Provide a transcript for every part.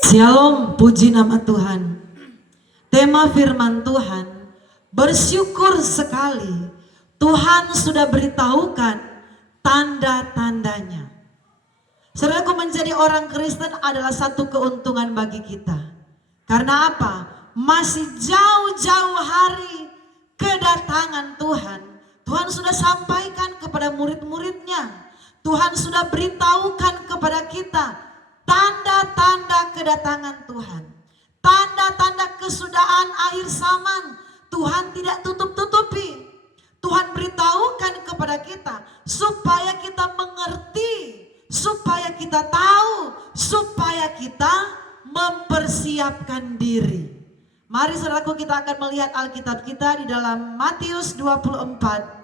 Shalom, puji nama Tuhan. Tema firman Tuhan, bersyukur sekali Tuhan sudah beritahukan tanda-tandanya. Saudaraku, menjadi orang Kristen adalah satu keuntungan bagi kita. Karena apa? Masih jauh-jauh hari kedatangan Tuhan. Tuhan sudah sampaikan kepada murid-muridnya. Tuhan sudah beritahukan kepada kita tanda-tanda kedatangan Tuhan. Tanda-tanda kesudahan akhir zaman. Tuhan tidak tutup-tutupi. Tuhan beritahukan kepada kita supaya kita mengerti, supaya kita tahu, supaya kita mempersiapkan diri. Mari saudaraku, kita akan melihat Alkitab kita di dalam Matius 24.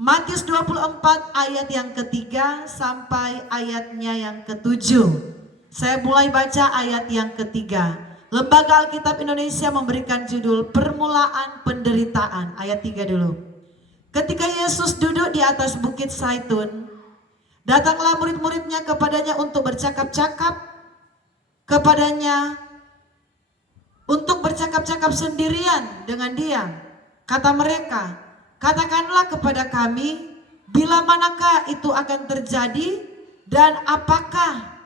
Matius 24 ayat yang ketiga sampai ayatnya yang ketujuh. Saya mulai baca ayat yang ketiga. Lembaga Alkitab Indonesia memberikan judul Permulaan Penderitaan. Ayat 3 dulu. Ketika Yesus duduk di atas bukit Zaitun, datanglah murid-muridnya kepadanya untuk bercakap-cakap kepadanya, untuk bercakap-cakap sendirian dengan dia. Kata mereka, katakanlah kepada kami, bila manakah itu akan terjadi dan apakah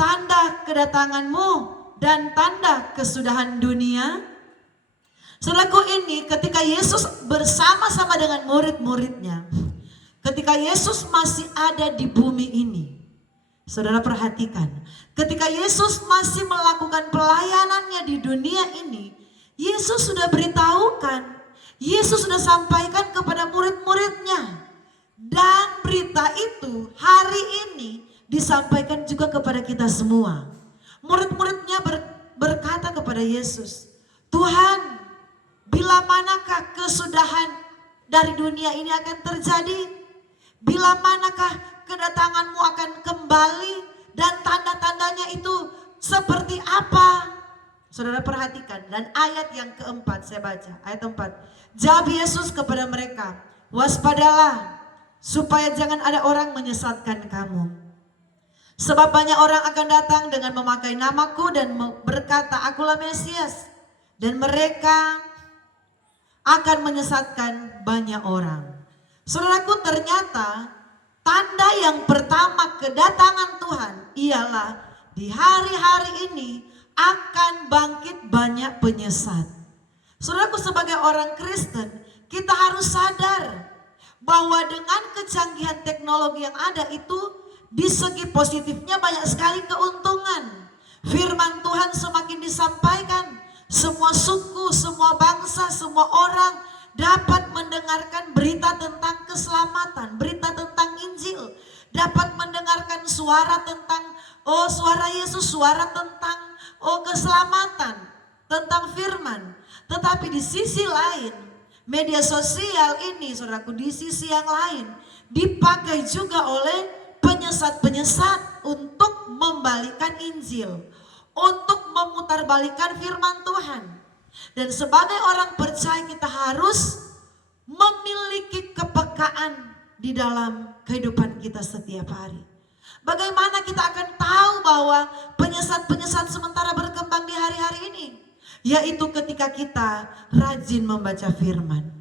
tanda kedatanganmu dan tanda kesudahan dunia? Saudaraku, ini ketika Yesus bersama-sama dengan murid-muridnya, ketika Yesus masih ada di bumi ini. Saudara perhatikan, ketika Yesus masih melakukan pelayanannya di dunia ini, Yesus sudah beritahukan, Yesus sudah sampaikan kepada murid-muridnya. Dan berita itu hari ini disampaikan juga kepada kita semua. Murid-muridnya berkata kepada Yesus, Tuhan, bila manakah kesudahan dari dunia ini akan terjadi? Bila manakah kedatanganmu akan kembali dan tanda-tandanya itu seperti apa? Saudara perhatikan, dan ayat yang keempat saya baca, ayat 4. Jawab Yesus kepada mereka, waspadalah supaya jangan ada orang menyesatkan kamu. Sebab banyak orang akan datang dengan memakai namaku dan berkata, akulah Mesias. Dan mereka akan menyesatkan banyak orang. Saudaraku, ternyata tanda yang pertama kedatangan Tuhan ialah di hari-hari ini akan bangkit banyak penyesat. Saudaraku, sebagai orang Kristen, kita harus sadar bahwa dengan kecanggihan teknologi yang ada itu, di segi positifnya banyak sekali keuntungan. Firman Tuhan semakin disampaikan, semua suku, semua bangsa, semua orang dapat mendengarkan berita tentang keselamatan, berita tentang Injil, dapat mendengarkan suara tentang suara Yesus, suara tentang keselamatan, tentang firman. Tetapi di sisi lain, media sosial ini, saudaraku, di sisi yang lain dipakai juga oleh penyesat-penyesat untuk membalikan Injil, untuk memutarbalikkan firman Tuhan. Dan sebagai orang percaya kita harus memiliki kepekaan di dalam kehidupan kita setiap hari. Bagaimana kita akan tahu bahwa penyesat-penyesat sementara berkembang di hari-hari ini? Yaitu ketika kita rajin membaca firman.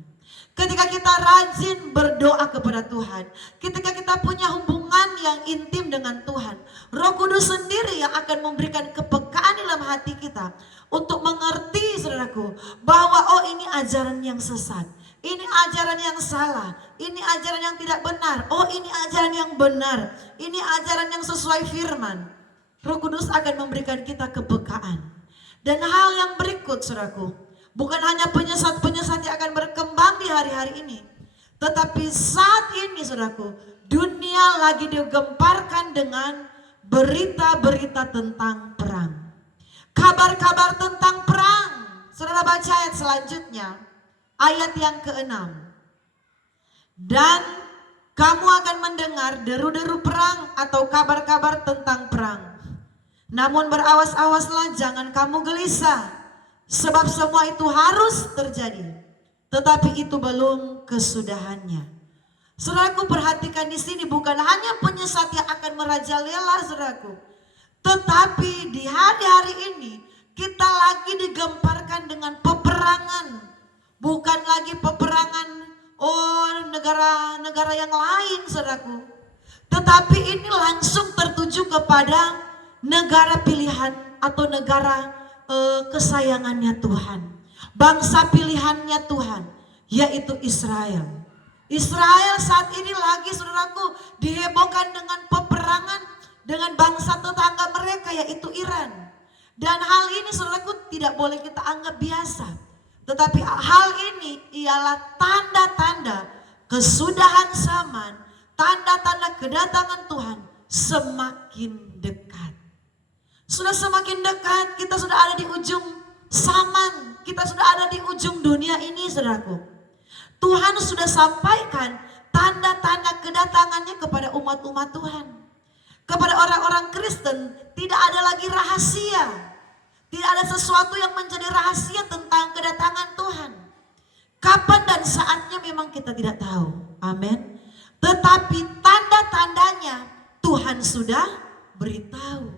Ketika kita rajin berdoa kepada Tuhan, ketika kita punya hubungan yang intim dengan Tuhan, Roh Kudus sendiri yang akan memberikan kepekaan dalam hati kita untuk mengerti, saudaraku, bahwa ini ajaran yang sesat, ini ajaran yang salah, ini ajaran yang tidak benar, ini ajaran yang benar, ini ajaran yang sesuai firman. Roh Kudus akan memberikan kita kepekaan. Dan hal yang berikut, saudaraku, bukan hanya penyesat-penyesat yang akan berkembang di hari-hari ini, tetapi saat ini, saudaraku, dunia lagi digemparkan dengan berita-berita tentang perang. Kabar-kabar tentang perang. Saudara baca ayat selanjutnya, ayat yang ke-6. Dan kamu akan mendengar deru-deru perang atau kabar-kabar tentang perang. Namun berawas-awaslah, jangan kamu gelisah. Sebab semua itu harus terjadi, tetapi itu belum kesudahannya. Saudaraku, perhatikan di sini bukan hanya penyesat yang akan merajalela, saudaraku, Tetapi di hari-hari ini kita lagi digemparkan dengan peperangan. Bukan lagi peperangan negara-negara yang lain, saudaraku. Tetapi ini langsung tertuju kepada negara pilihan atau negara kesayangannya Tuhan. Bangsa pilihannya Tuhan, yaitu Israel. Israel saat ini lagi, saudaraku, dihebohkan dengan peperangan dengan bangsa tetangga mereka, yaitu Iran. Dan hal ini, saudaraku, tidak boleh kita anggap biasa. Tetapi hal ini ialah tanda-tanda kesudahan zaman, tanda-tanda kedatangan Tuhan semakin dekat. Sudah semakin dekat, kita sudah ada di ujung zaman, kita sudah ada di ujung dunia ini, saudaraku. Tuhan sudah sampaikan tanda-tanda kedatangannya kepada umat-umat Tuhan. Kepada orang-orang Kristen tidak ada lagi rahasia. Tidak ada sesuatu yang menjadi rahasia tentang kedatangan Tuhan. Kapan dan saatnya memang kita tidak tahu. Amin. Tetapi tanda-tandanya Tuhan sudah beritahu.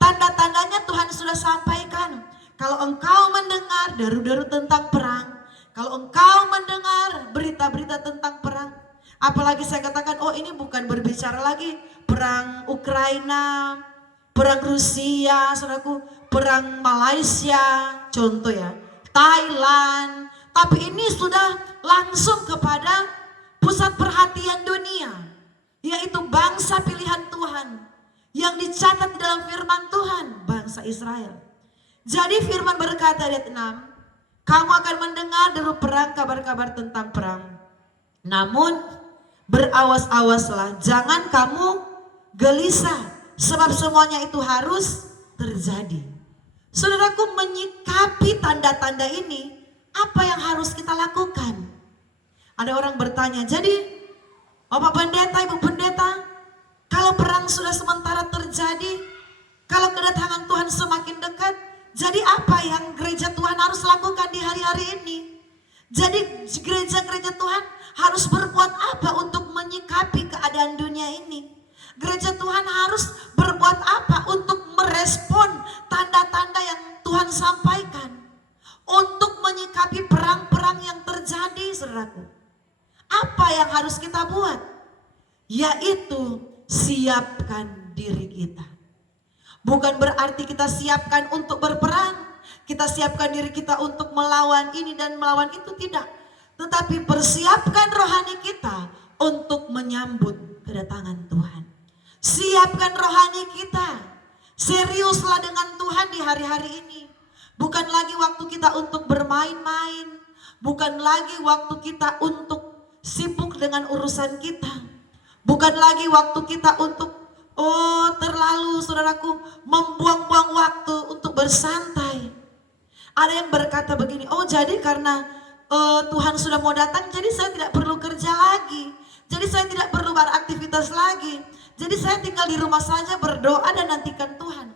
Tanda-tandanya Tuhan sudah sampaikan. Kalau engkau mendengar deru-deru tentang perang, kalau engkau mendengar berita-berita tentang perang, apalagi saya katakan, oh ini bukan berbicara lagi perang Ukraina, perang Rusia, saudaraku, perang Malaysia, contoh ya, Thailand. Tapi ini sudah langsung kepada pusat perhatian dunia, yaitu bangsa pilihan Tuhan yang dicatat di dalam firman Tuhan, bangsa Israel. Jadi firman berkata ayat 6, kamu akan mendengar deru perang, kabar-kabar tentang perang. Namun berawas-awaslah, jangan kamu gelisah, sebab semuanya itu harus terjadi. Saudaraku, menyikapi tanda-tanda ini, apa yang harus kita lakukan? Ada orang bertanya, jadi Bapak Pendeta, Ibu Pendeta, kalau perang sudah sementara terjadi, kalau kedatangan Tuhan semakin dekat, jadi apa yang gereja Tuhan harus lakukan di hari-hari ini? Jadi gereja-gereja Tuhan harus berbuat apa untuk menyikapi keadaan dunia ini? Gereja Tuhan harus berbuat apa untuk merespon tanda-tanda yang Tuhan sampaikan? Untuk menyikapi perang-perang yang terjadi, saudaraku. Apa yang harus kita buat? Yaitu siapkan diri kita. Bukan berarti kita siapkan untuk berperang, kita siapkan diri kita untuk melawan ini dan melawan itu, tidak. Tetapi persiapkan rohani kita untuk menyambut kedatangan Tuhan. Siapkan rohani kita, seriuslah dengan Tuhan di hari-hari ini. Bukan lagi waktu kita untuk bermain-main, bukan lagi waktu kita untuk sibuk dengan urusan kita, bukan lagi waktu kita untuk terlalu, saudaraku, membuang-buang waktu untuk bersantai. Ada yang berkata begini, oh jadi karena Tuhan sudah mau datang, jadi saya tidak perlu kerja lagi, jadi saya tidak perlu beraktivitas lagi, jadi saya tinggal di rumah saja berdoa dan nantikan Tuhan.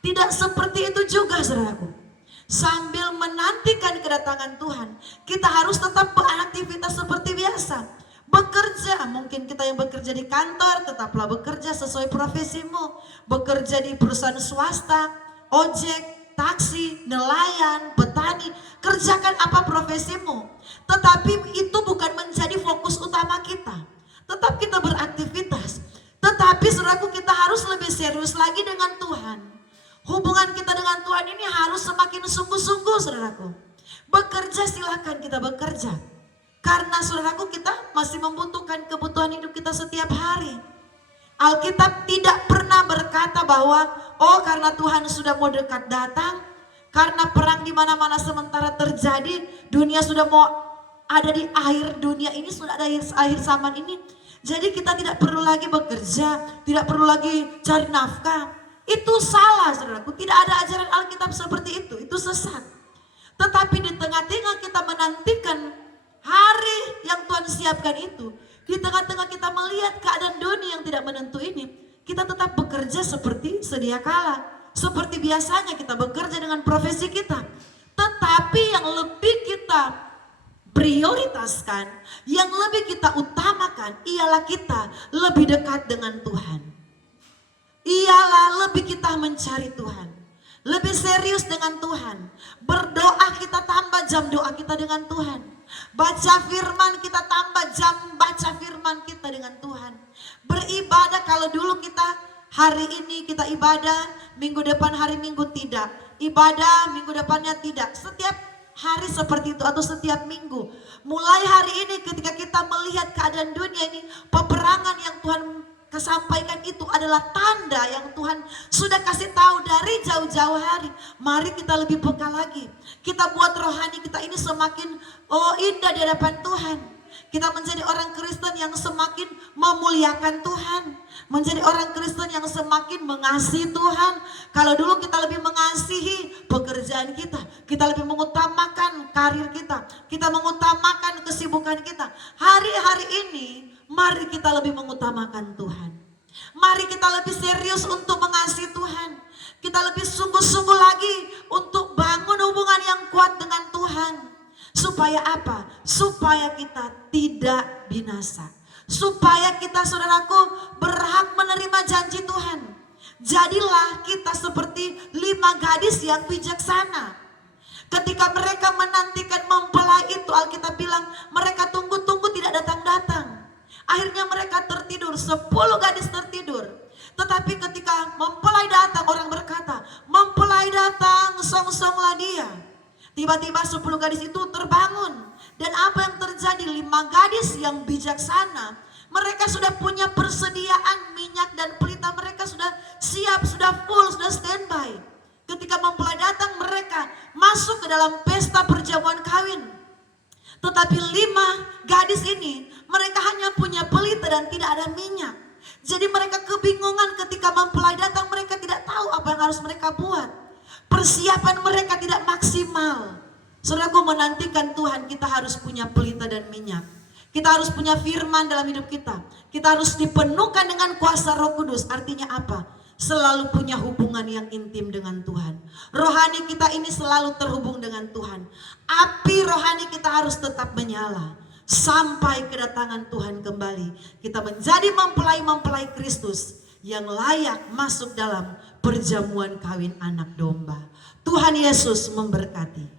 Tidak seperti itu juga, saudaraku. Sambil menantikan kedatangan Tuhan, kita harus tetap beraktivitas seperti biasa. Bekerja, mungkin kita yang bekerja di kantor, tetaplah bekerja sesuai profesimu. Bekerja di perusahaan swasta, ojek, taksi, nelayan, petani, kerjakan apa profesimu. Tetapi itu bukan menjadi fokus utama kita. Tetap kita beraktivitas. Tetapi saudaraku, kita harus lebih serius lagi dengan Tuhan. Hubungan kita dengan Tuhan ini harus semakin sungguh-sungguh, saudaraku. Bekerja, silakan kita bekerja. Karena saudaraku, kita masih membutuhkan kebutuhan hidup kita setiap hari. Alkitab tidak pernah berkata bahwa karena Tuhan sudah mau dekat datang, karena perang di mana-mana sementara terjadi, dunia sudah mau ada di akhir dunia ini, sudah ada akhir zaman ini, jadi kita tidak perlu lagi bekerja, tidak perlu lagi cari nafkah. Itu salah, saudaraku. Tidak ada ajaran Alkitab seperti itu sesat. Tetapi di tengah-tengah kita menantikan hari yang Tuhan siapkan itu, di tengah-tengah kita melihat keadaan dunia yang tidak menentu ini, kita tetap bekerja seperti sedia kala, seperti biasanya kita bekerja dengan profesi kita. Tetapi yang lebih kita prioritaskan, yang lebih kita utamakan, ialah kita lebih dekat dengan Tuhan. ialah lebih kita mencari Tuhan, lebih serius dengan Tuhan. Berdoa kita tambah jam doa kita dengan Tuhan. Baca firman kita tambah jam baca firman kita dengan Tuhan. Beribadah, kalau dulu kita hari ini kita ibadah, minggu depan hari Minggu tidak. Ibadah minggu depannya tidak. Setiap hari seperti itu atau setiap minggu. Mulai hari ini ketika kita melihat keadaan dunia ini, peperangan yang Tuhan kesampaikan itu adalah tanda yang Tuhan sudah kasih tahu dari jauh-jauh hari. Mari kita lebih peka lagi. Kita buat rohani kita ini semakin indah di hadapan Tuhan. Kita menjadi orang Kristen yang semakin memuliakan Tuhan. Menjadi orang Kristen yang semakin mengasihi Tuhan. Kalau dulu kita lebih mengasihi pekerjaan kita, kita lebih mengutamakan karir kita, kita mengutamakan kesibukan kita. Hari-hari ini mari kita lebih mengutamakan Tuhan. Mari kita lebih serius untuk mengasihi Tuhan. Kita lebih sungguh-sungguh lagi untuk bangun hubungan yang kuat dengan Tuhan. Supaya apa? Supaya kita tidak binasa. Supaya kita, saudaraku, berhak menerima janji Tuhan. Jadilah kita seperti 5 gadis yang bijaksana. Ketika mereka menantikan mempelai itu, Alkitab bilang mereka tunggu-tunggu tidak datang-datang. Akhirnya mereka tertidur, 10 gadis tertidur. Tetapi ketika mempelai datang, orang berkata, mempelai datang, song-songlah dia. Tiba-tiba 10 gadis itu terbangun. Dan apa yang terjadi? 5 gadis yang bijaksana, mereka sudah punya persediaan minyak dan pelita, mereka sudah siap, sudah full, sudah standby. Ketika mempelai datang, mereka masuk ke dalam pesta perjamuan kawin. Tetapi 5 gadis ini, mereka hanya punya pelita dan tidak ada minyak. Jadi mereka kebingungan ketika mempelai datang, mereka tidak tahu apa yang harus mereka buat. Persiapan mereka tidak maksimal. Saudaraku, menantikan Tuhan, kita harus punya pelita dan minyak. Kita harus punya firman dalam hidup kita. Kita harus dipenuhkan dengan kuasa Roh Kudus. Artinya apa? Selalu punya hubungan yang intim dengan Tuhan. Rohani kita ini selalu terhubung dengan Tuhan. Api rohani kita harus tetap menyala sampai kedatangan Tuhan kembali. Kita menjadi mempelai-mempelai Kristus yang layak masuk dalam perjamuan kawin anak domba. Tuhan Yesus memberkati.